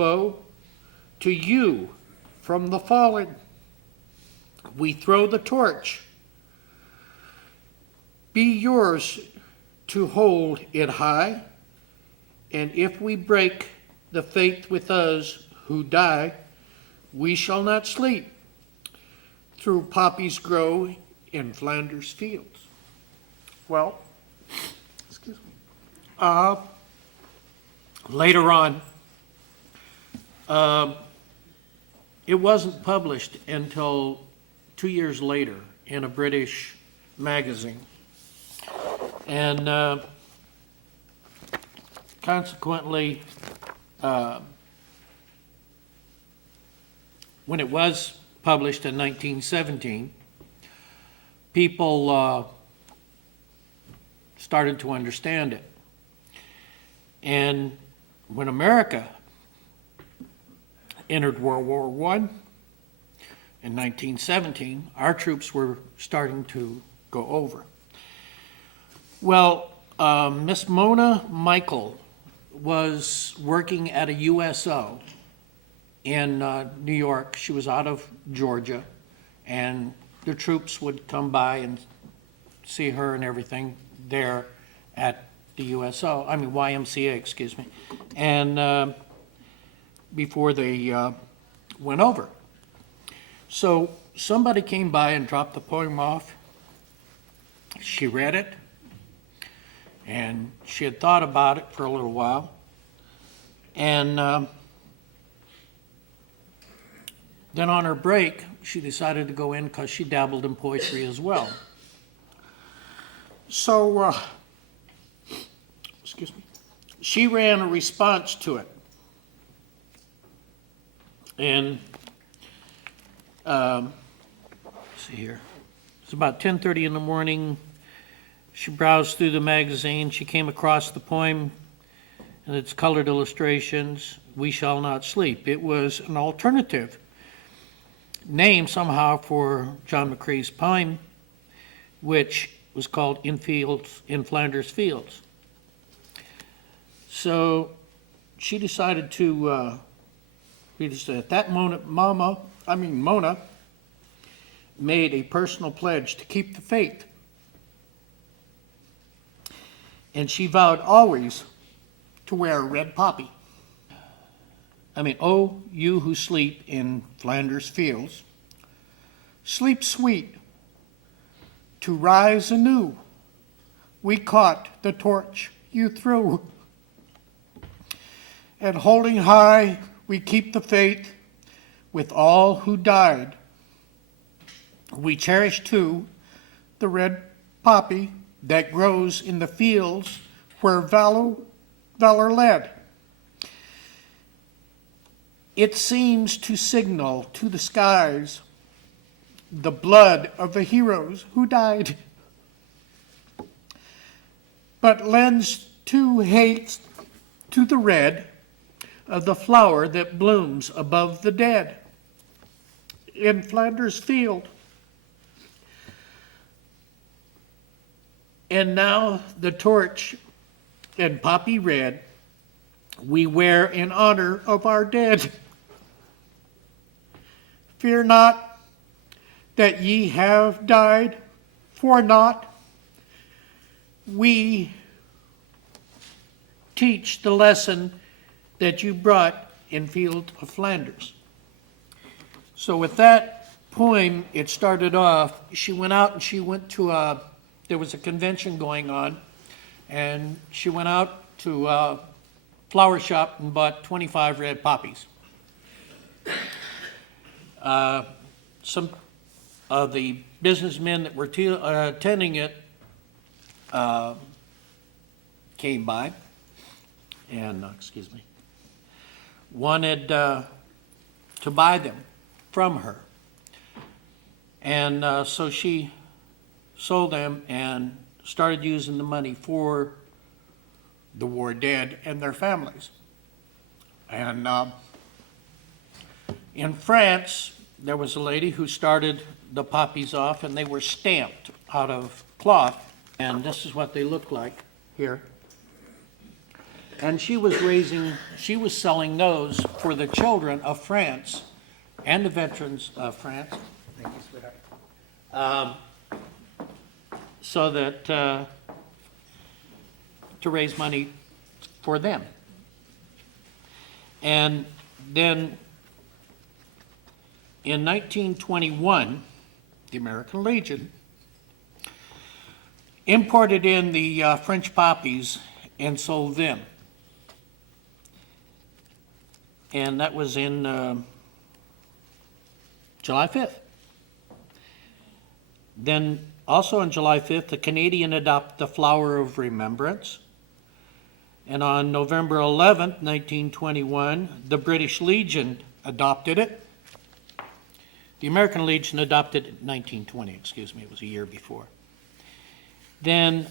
foe, to you from the fallen we throw the torch. Be yours to hold it high, and if we break the faith with us who die, we shall not sleep through poppies grow in Flanders fields. Well, excuse me. Later on, it wasn't published until 2 years later in a British magazine. And consequently, when it was published in 1917, people started to understand it. And when America entered World War I in 1917, our troops were starting to go over. Well, Miss Mona Michael was working at a USO in New York. She was out of Georgia, and the troops would come by and see her and everything there at the YMCA, excuse me, and before they went over. So somebody came by and dropped the poem off. She read it, and she had thought about it for a little while, and then on her break, she decided to go in because she dabbled in poetry as well. So, excuse me, she ran a response to it. And, let's see here, it's about 10:30 in the morning. She browsed through the magazine. She came across the poem and its colored illustrations, We Shall Not Sleep. It was an alternative name somehow for John McCree's poem, which was called In Flanders Fields. So she decided to read it. At that moment, Mona made a personal pledge to keep the faith. And she vowed always to wear a red poppy. Oh, you who sleep in Flanders fields, sleep sweet, to rise anew. We caught the torch you threw, and holding high, we keep the faith with all who died. We cherish too the red poppy that grows in the fields where valor led. It seems to signal to the skies the blood of the heroes who died, but lends to hate to the red of the flower that blooms above the dead in Flanders field. And now the torch and poppy red we wear in honor of our dead. Fear not that ye have died for naught. We teach the lesson that you brought in Field of Flanders. So with that poem, it started off, she went out and she went to there was a convention going on, and she went out to a flower shop and bought 25 red poppies. Some of the businessmen that were attending it came by and, wanted to buy them from her. And so she sold them and started using the money for the war dead and their families. And in France, there was a lady who started the poppies off, and they were stamped out of cloth, and this is what they looked like here. And she was selling those for the children of France and the veterans of France. Thank you, sweetheart. So that, to raise money for them. And then in 1921, the American Legion imported in the French poppies and sold them. And that was in July 5th. Then also on July 5th, the Canadian adopted the flower of remembrance. And on November 11th, 1921, the British Legion adopted it. The American Legion adopted it in 1920, excuse me, it was a year before. Then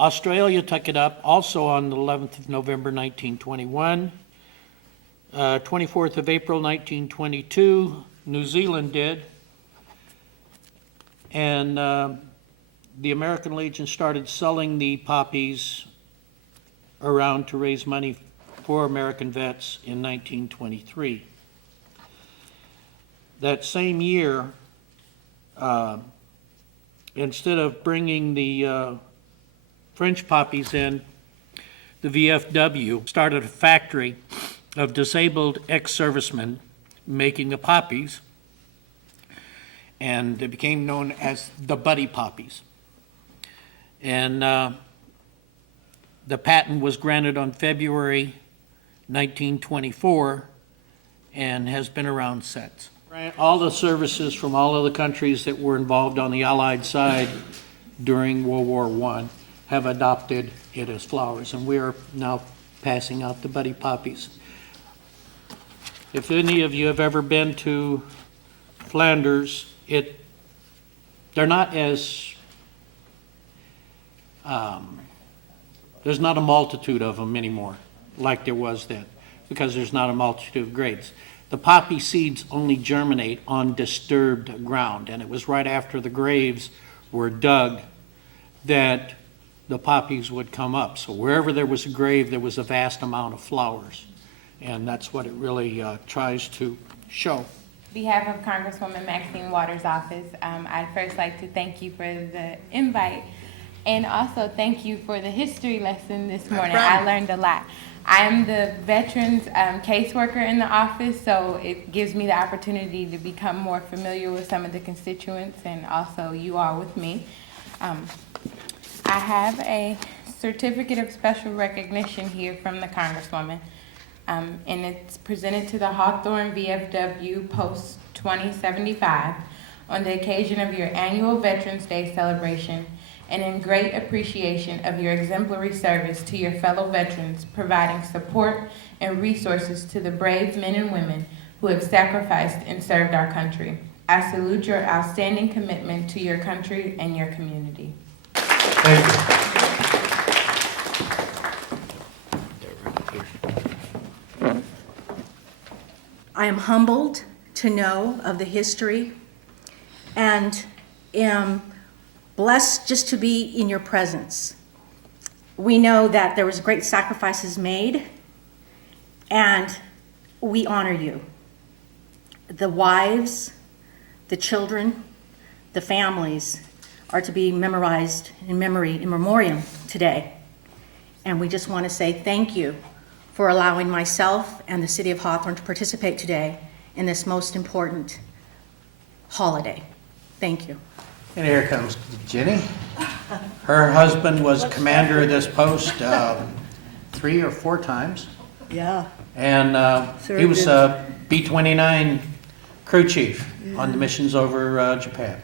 Australia took it up also on the 11th of November, 1921. 24th of April, 1922, New Zealand did. And the American Legion started selling the poppies around to raise money for American vets in 1923. That same year, instead of bringing the French poppies in, the VFW started a factory of disabled ex-servicemen making the poppies, and they became known as the Buddy Poppies. And the patent was granted on February 1924 and has been around since. All the services from all of the countries that were involved on the Allied side during World War I have adopted it as flowers, and we are now passing out the Buddy Poppies. If any of you have ever been to Flanders, they're not as, there's not a multitude of them anymore like there was then, because there's not a multitude of grades. The poppy seeds only germinate on disturbed ground, and it was right after the graves were dug that the poppies would come up. So wherever there was a grave, there was a vast amount of flowers, and that's what it really tries to show. On behalf of Congresswoman Maxine Waters' office, I'd first like to thank you for the invite, and also thank you for the history lesson this morning. I learned a lot. I'm the veterans caseworker in the office, so it gives me the opportunity to become more familiar with some of the constituents, and also you all with me. I have a certificate of special recognition here from the Congresswoman, and it's presented to the Hawthorne VFW Post 2075 on the occasion of your annual Veterans Day celebration, and in great appreciation of your exemplary service to your fellow veterans, providing support and resources to the brave men and women who have sacrificed and served our country. I salute your outstanding commitment to your country and your community. Thank you. I am humbled to know of the history and am blessed just to be in your presence. We know that there was great sacrifices made, and we honor you. The wives, the children, the families are to be memorized in memory, in memoriam today. And we just want to say thank you for allowing myself and the city of Hawthorne to participate today in this most important holiday. Thank you. And here comes Jenny. Her husband was commander of this post 3 or 4 times. Yeah. And he was B-29 crew chief on the missions over Japan.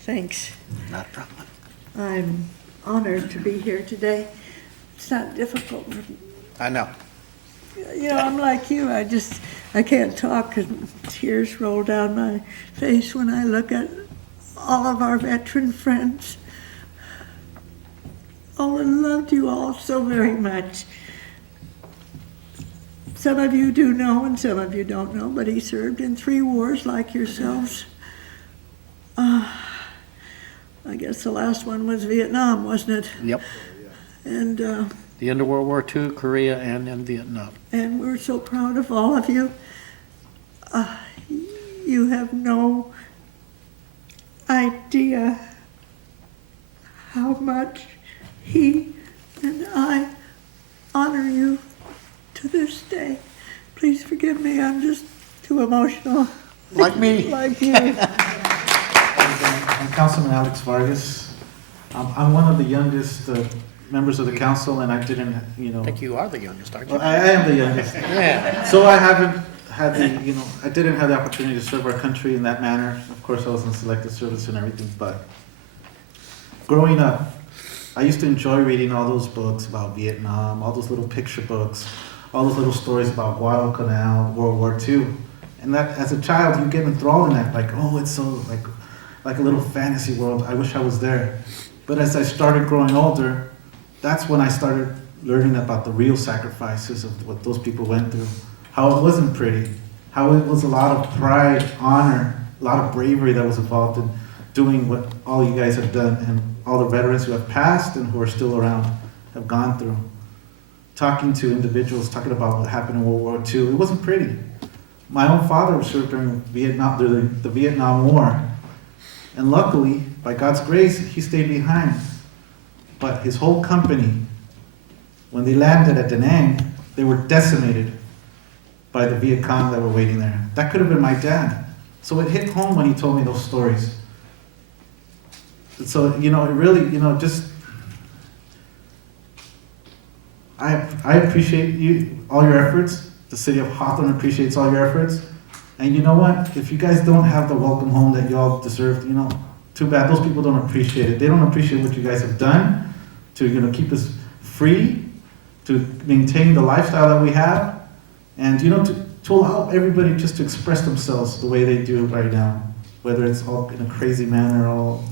Thanks. Not a problem. I'm honored to be here today. It's not difficult. I know. You know, I'm like you. I can't talk because tears roll down my face when I look at all of our veteran friends. Olin loved you all so very much. Some of you do know and some of you don't know, but he served in 3 wars like yourselves. I guess the last one was Vietnam, wasn't it? Yep. And the end of World War II, Korea, and in Vietnam. And we're so proud of all of you. You have no idea how much he and I honor you to this day. Please forgive me, I'm just too emotional. Like me. Like you. I'm Councilman Alex Vargas. I'm one of the youngest members of the council, and I didn't, I think you are the youngest, aren't you? well, I am the youngest. Yeah. So I haven't had the, I didn't have the opportunity to serve our country in that manner. Of course, I was in selective service and everything, but growing up, I used to enjoy reading all those books about Vietnam, all those little picture books, all those little stories about Guadalcanal, World War II. And that, as a child, you get enthralled in that, like, oh, it's so, like a little fantasy world. I wish I was there. But as I started growing older, that's when I started learning about the real sacrifices of what those people went through. How it wasn't pretty. How it was a lot of pride, honor, a lot of bravery that was involved in doing what all you guys have done, and all the veterans who have passed and who are still around have gone through. Talking to individuals, talking about what happened in World War II, it wasn't pretty. My own father served during the Vietnam War. And luckily, by God's grace, he stayed behind. But his whole company, when they landed at Da Nang, they were decimated by the Viet Cong that were waiting there. That could have been my dad. So it hit home when he told me those stories. So, it really, just, I appreciate all your efforts. The city of Hawthorne appreciates all your efforts. And you know what? If you guys don't have the welcome home that you all deserve, too bad. Those people don't appreciate it. They don't appreciate what you guys have done to, keep us free, to maintain the lifestyle that we have, and, to allow everybody just to express themselves the way they do right now, whether it's all in a crazy manner or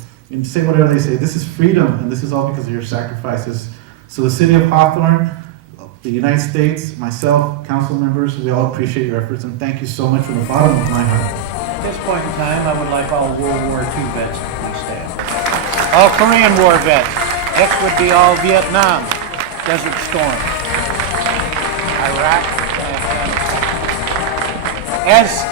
say whatever they say. This is freedom, and this is all because of your sacrifices. So the city of Hawthorne, the United States, myself, council members, we all appreciate your efforts, and thank you so much from the bottom of my heart. At this point in time, I would like all World War II vets to please stand. All Korean War vets. Next would be all Vietnam, Desert Storm, Iraq. As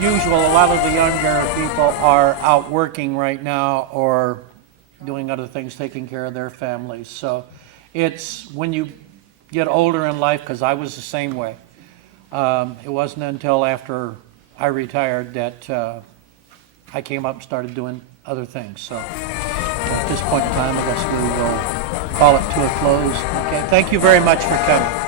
usual, a lot of the younger people are out working right now or doing other things, taking care of their families. So it's when you get older in life, because I was the same way. It wasn't until after I retired that I came up and started doing other things. So at this point in time, I guess we will call it to a close. Okay, thank you very much for coming.